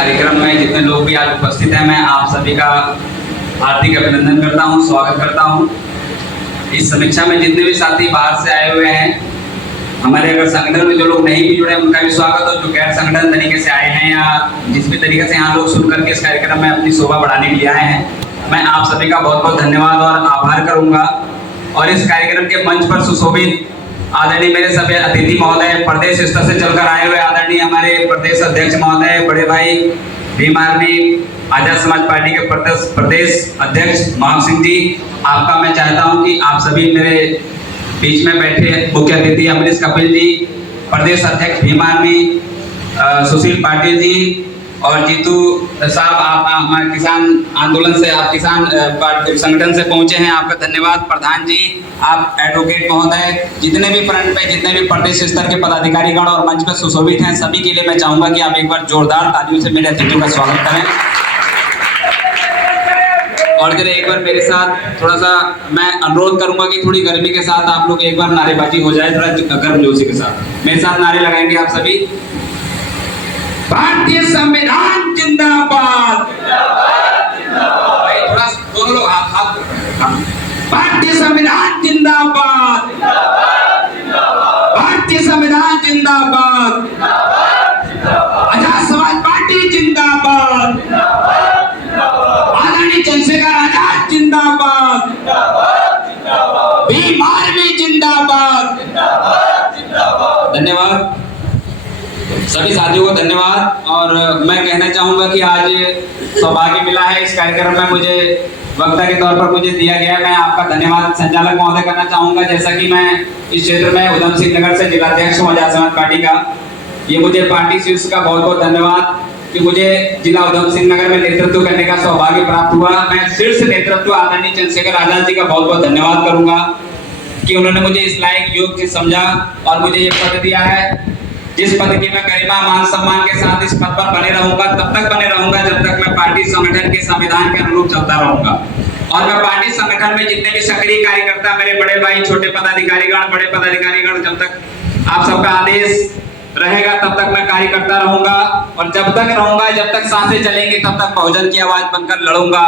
कार्यक्रम में जितने लोग भी आज उपस्थित हैं, मैं आप सभी का हार्दिक अभिनंदन करता हूं, स्वागत करता हूं। इस समीक्षा में जितने भी साथी बाहर से आए हुए हैं, हमारे अगर संगठन में जो लोग नहीं भी जुड़े उनका भी स्वागत हो, जो गैर संगठन तरीके से आए हैं या जिस भी तरीके से यहाँ लोग सुन करके इस कार्यक्रम में अपनी शोभा बढ़ाने के लिए आए हैं, मैं आप सभी का बहुत बहुत धन्यवाद और आभार करूंगा। और इस कार्यक्रम के मंच पर सुशोभित आदरणीय मेरे सभी अतिथि महोदय, प्रदेश स्तर से चलकर आए हुए आदरणीय हमारे प्रदेश अध्यक्ष महोदय, बड़े भाई भीम आर्मी आजाद समाज पार्टी के प्रदेश अध्यक्ष मोहन सिंह जी, आपका मैं चाहता हूं कि आप सभी मेरे बीच में बैठे मुख्य अतिथि अमरीश कपिल जी, प्रदेश अध्यक्ष भीम आर्मी सुशील पाटिल जी और जीतू साहब, आप हमारे किसान आंदोलन से, आप किसान संगठन से पहुंचे हैं, आपका धन्यवाद। प्रधान जी, आप एडवोकेट महोदय, जितने भी फ्रंट पे जितने भी प्रदेश स्तर के पदाधिकारीगण और मंच पर सुशोभित हैं, सभी के लिए मैं चाहूंगा कि आप एक बार जोरदार तालियों से मेरे अतिथियों का स्वागत करें। और जरा एक बार मेरे साथ थोड़ा सा मैं अनुरोध करूंगा कि थोड़ी गर्मी के साथ आप लोग एक बार नारेबाजी हो जाए, थोड़ा गर्मजोशी के साथ मेरे साथ नारे लगाएंगे आप सभी। भारतीय संविधान जिंदाबाद। भाई थोड़ा दोनों लोग हाथ। भारतीय संविधान जिंदाबाद। भारतीय संविधान जिंदाबाद। आजाद समाज पार्टी जिंदाबाद। आदरणीय चंद्रशेखर आजाद जिंदाबाद। भीम आर्मी जिंदाबाद। धन्यवाद सभी साथियों को, धन्यवाद। और मैं कहना चाहूंगा कि आज सौभाग्य मिला है इस कार्यक्रम में मुझे वक्ता के तौर पर मुझे दिया गया, मैं आपका धन्यवाद संचालक महोदय करना चाहूंगा। जैसा कि मैं इस क्षेत्र में उधम सिंह नगर से जिलाध्यक्ष हूं आजाद समाज पार्टी का, ये मुझे पार्टी शीर्ष का बहुत बहुत धन्यवाद कि मुझे जिला उधम सिंह नगर में नेतृत्व करने का सौभाग्य प्राप्त हुआ। मैं शीर्ष नेतृत्व आदरणीय चंद्रशेखर आजाद जी का बहुत बहुत धन्यवाद करूंगा कि उन्होंने मुझे इस लायक योग्य समझा और मुझे ये पद दिया है, जिस पद की मैं गरिमा मान सम्मान के साथ इस पद पर बने रहूंगा, तब तक बने रहूंगा जब तक मैं पार्टी संगठन के संविधान के अनुरूप चलता रहूंगा। और मैं पार्टी संगठन में जितने भी सक्रिय कार्यकर्ता, मेरे बड़े भाई, छोटे पदाधिकारीगण, बड़े पदाधिकारीगण, जब तक आप सबका आदेश रहेगा तब तक मैं कार्य करता रहूंगा। और जब तक रहूंगा, जब तक सांसें चलेंगी, तब तक बहुजन की आवाज बनकर लड़ूंगा,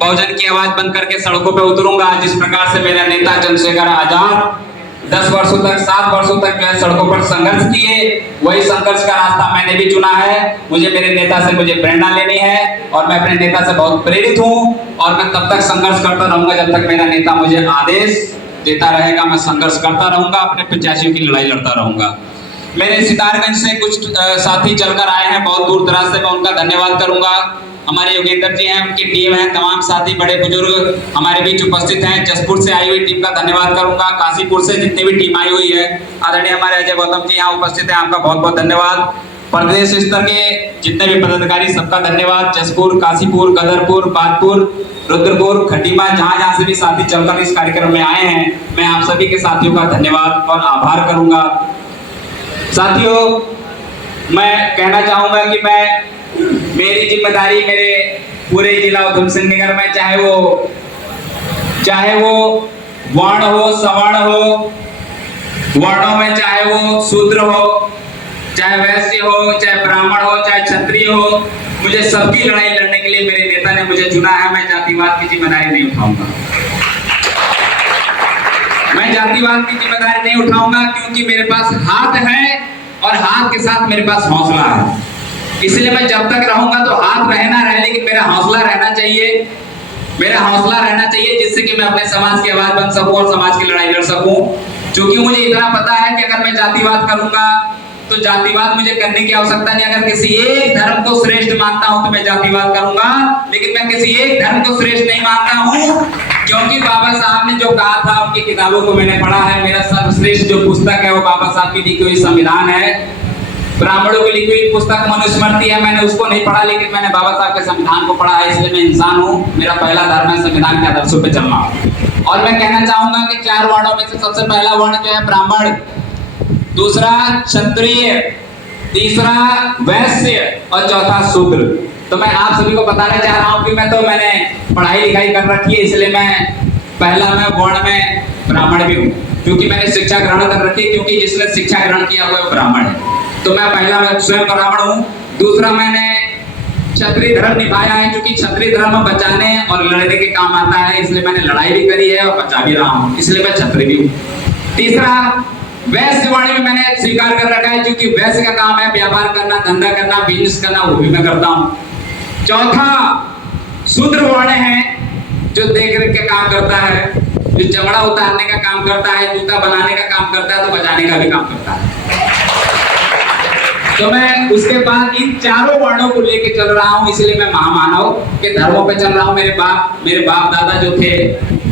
बहुजन की आवाज बनकर के सड़कों पे उतरूंगा। जिस प्रकार से मेरा नेता चंद्रशेखर आजाद 10 वर्षों तक, 7 वर्षों तक सड़कों पर संघर्ष किए, वही संघर्ष का रास्ता मैंने भी चुना है। मुझे मेरे नेता से मुझे प्रेरणा लेनी है और मैं अपने नेता से बहुत प्रेरित हूं और मैं तब तक संघर्ष करता रहूंगा जब तक मेरा नेता मुझे आदेश देता रहेगा। मैं संघर्ष करता रहूंगा, अपने प्रत्याशियों की लड़ाई लड़ता रहूंगा। मेरे सितारगंज से कुछ साथी चलकर आए हैं बहुत दूर दराज से, मैं उनका धन्यवाद करूंगा। हमारे योगेंद्र जी हैं, उनकी टीम है, तमाम साथी बड़े बुजुर्ग हमारे बीच उपस्थित हैं। जसपुर से आई हुई टीम का धन्यवाद करूंगा, काशीपुर से जितनी भी टीम आई हुई है, आदरणीय हमारे अजय गौतम जी यहाँ उपस्थित हैं, आपका बहुत बहुत धन्यवाद। प्रदेश स्तर के जितने भी पदाधिकारी, सबका धन्यवाद। जसपुर, काशीपुर, गदरपुर, बादपुर, रुद्रपुर, खटीमा, जहाँ से भी साथी चलकर इस कार्यक्रम में आए हैं, मैं आप सभी के साथियों का धन्यवाद और आभार करूंगा। साथियों, मैं कहना चाहूंगा कि मेरी जिम्मेदारी मेरे पूरे जिला उधम सिंह नगर में, चाहे वो वर्ण हो, सवर्ण हो, वर्णों में चाहे वो शूद्र हो, चाहे वैश्य हो, चाहे ब्राह्मण हो, चाहे क्षत्रिय हो, मुझे सबकी लड़ाई लड़ने के लिए मेरे नेता ने मुझे चुना है। मैं जातिवाद की जिम्मेदारी नहीं उठाऊंगा, मैं जातिवाद की जिम्मेदारी नहीं उठाऊंगा, क्योंकि मेरे पास हाथ है और हाथ के साथ मेरे पास हौसला है। इसलिए मैं जब तक रहूंगा तो हाथ रहना रहे, लेकिन मेरा हौसला रहना चाहिए, मेरा हौसला रहना चाहिए, जिससे कि मैं अपने समाज की आवाज बन सकूं और समाज की लड़ाई लड़ सकूं। क्योंकि मुझे इतना पता है कि अगर मैं जातिवाद करूंगा तो जातिवाद मुझे करने की आवश्यकता नहीं। अगर किसी एक धर्म को श्रेष्ठ मानता हूं तो मैं जातिवाद करूंगा, लेकिन मैं किसी एक धर्म को श्रेष्ठ नहीं मानता हूं, क्योंकि बाबा साहब ने जो कहा था, उनकी किताबों को मैंने पढ़ा है। मेरा सर्वश्रेष्ठ जो पुस्तक है वो बाबा साहब की लिखी हुई संविधान है। ब्राह्मणों की लिखी हुई पुस्तक मनुस्मृति है, मैंने उसको नहीं पढ़ा, लेकिन मैंने बाबा साहब के संविधान को पढ़ा है। इसलिए मैं इंसान हूँ, मेरा पहला धर्म है संविधान के आदर्शों पे चलना। और मैं कहना चाहूंगा कि 4 वर्णों में से सबसे पहला वर्ण जो है ब्राह्मण, दूसरा क्षत्रिय, तीसरा वैश्य और चौथा शूद्र। तो मैं आप सभी को बताना चाह रहा हूँ कि मैंने पढ़ाई लिखाई कर रखी है, इसलिए मैं वर्ण में ब्राह्मण भी हूँ, क्योंकि मैंने शिक्षा ग्रहण कर रखी है, क्योंकि जिसने शिक्षा ग्रहण किया हुआ है ब्राह्मण है। तो मैं स्वयं ब्राह्मण हूँ। दूसरा, मैंने क्षत्रिय धर्म निभाया है, क्योंकि क्षत्रिय धर्म बचाने और लड़ने के काम आता है, इसलिए मैंने लड़ाई भी करी है और बचा भी रहा हूँ, इसलिए मैं क्षत्रिय भी हूँ। तीसरा, वैश्य वाणी में मैंने स्वीकार कर रखा है, क्योंकि वैश्य का काम है व्यापार करना, धंधा करना, बिजनेस करना, वो भी मैं करता हूँ। चौथा, शूद्र वर्ण है जो देख रेख का काम करता है, जो चमड़ा उतारने का काम करता है, जूता बनाने का काम करता है, तो बचाने का भी काम करता है। तो मैं उसके बाद इन चारों वर्णों को लेके चल रहा हूँ, इसलिए मैं महामानव के धर्मों पे चल रहा हूँ। मेरे बाप दादा जो थे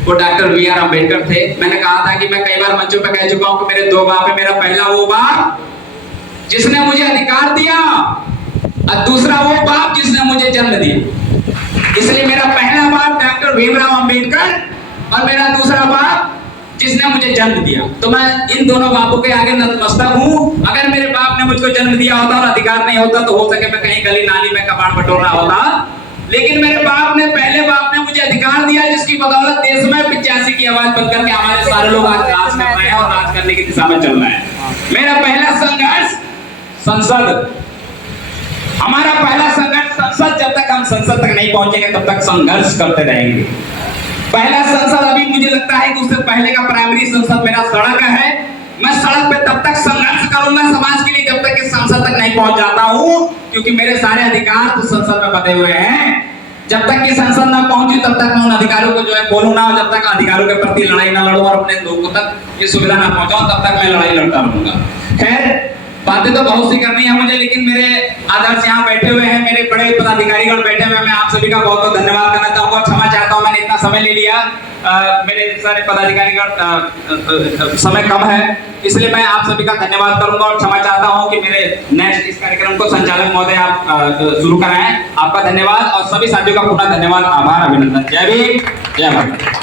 वो डॉक्टर B.R. अम्बेडकर थे। मैंने कहा था कि मैं कई बार मंचों पे कह चुका हूँ कि मेरे दो बाप है। मेरा पहला वो बाप जिसने मुझे अधिकार दिया और दूसरा वो बाप जिसने मुझे जन्म दिया। इसलिए मेरा पहला बाप डॉक्टर भीमराव अम्बेडकर और मेरा दूसरा बाप जिसने मुझे जन्म दिया। तो मैं इन दोनों बापों के आगे नतमस्तक हूँ। अगर मेरे बाप ने मुझको जन्म दिया होता और अधिकार नहीं होता तो हो सके मैं कहीं गली नाली में कबाड़ बटोर रहा होता, लेकिन मेरे बाप ने, पहले बाप ने मुझे अधिकार दिया, जिसकी बदौलत देश में 85 की आवाज बन करके हमारे सारे लोग आज राज कर रहे हैं और राज करने की दिशा में चल रहे हैं। मेरा पहला संघर्ष संसद, हमारा पहला संघर्ष संसद। जब तक हम संसद तक नहीं पहुंचेंगे तब तक संघर्ष करते रहेंगे। पहला संसद अभी मुझे लगता है कि उससे पहले का प्राइमरी संसद मेरा सड़क है। मैं सड़क पे तब तक संघर्ष करूंगा समाज के लिए जब तक कि संसद तक नहीं पहुंच जाता हूं, क्योंकि मेरे सारे अधिकार तो संसद में बंधे हुए हैं। जब तक कि संसद ना पहुंची तब तक मैं उन अधिकारों को जो है बोलूं ना, और जब तक अधिकारों के प्रति लड़ाई ना लड़ूं और अपने लोगों तक ये सुविधा ना पहुंचाऊं तब तक मैं लड़ाई लड़ता रहूंगा। खैर, बातें तो बहुत सी करनी है मुझे, लेकिन मेरे आदर्श यहाँ बैठे हुए हैं, मेरे बड़े पदाधिकारीगण बैठे हुए हैं। मैं आप सभी का बहुत बहुत धन्यवाद करना चाहूंगा। क्षमा चाहता हूँ मैंने इतना समय ले लिया। मेरे सारे पदाधिकारीगण समय कम है, इसलिए मैं आप सभी का धन्यवाद करूंगा और क्षमा चाहता हूं कि मेरे नेक्स्ट इस कार्यक्रम को संचालक महोदय आप शुरू कराएं। आपका धन्यवाद और सभी साथियों का पुनः धन्यवाद, आभार, अभिनंदन। जय भीम, जय भारत।